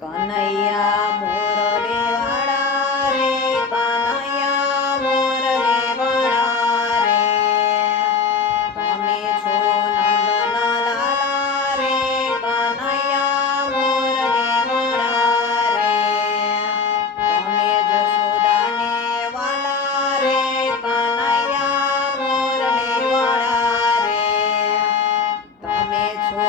Kanaiya Morley વાળા રે, Kanaiya Morley વાળા રે. તમે છો નંદન લાલા રે, કનૈયા મોરલે વાળા રે. તમે જશોદાને વાલા રે, કનૈયા મોરલે વાળા રે. તમે છો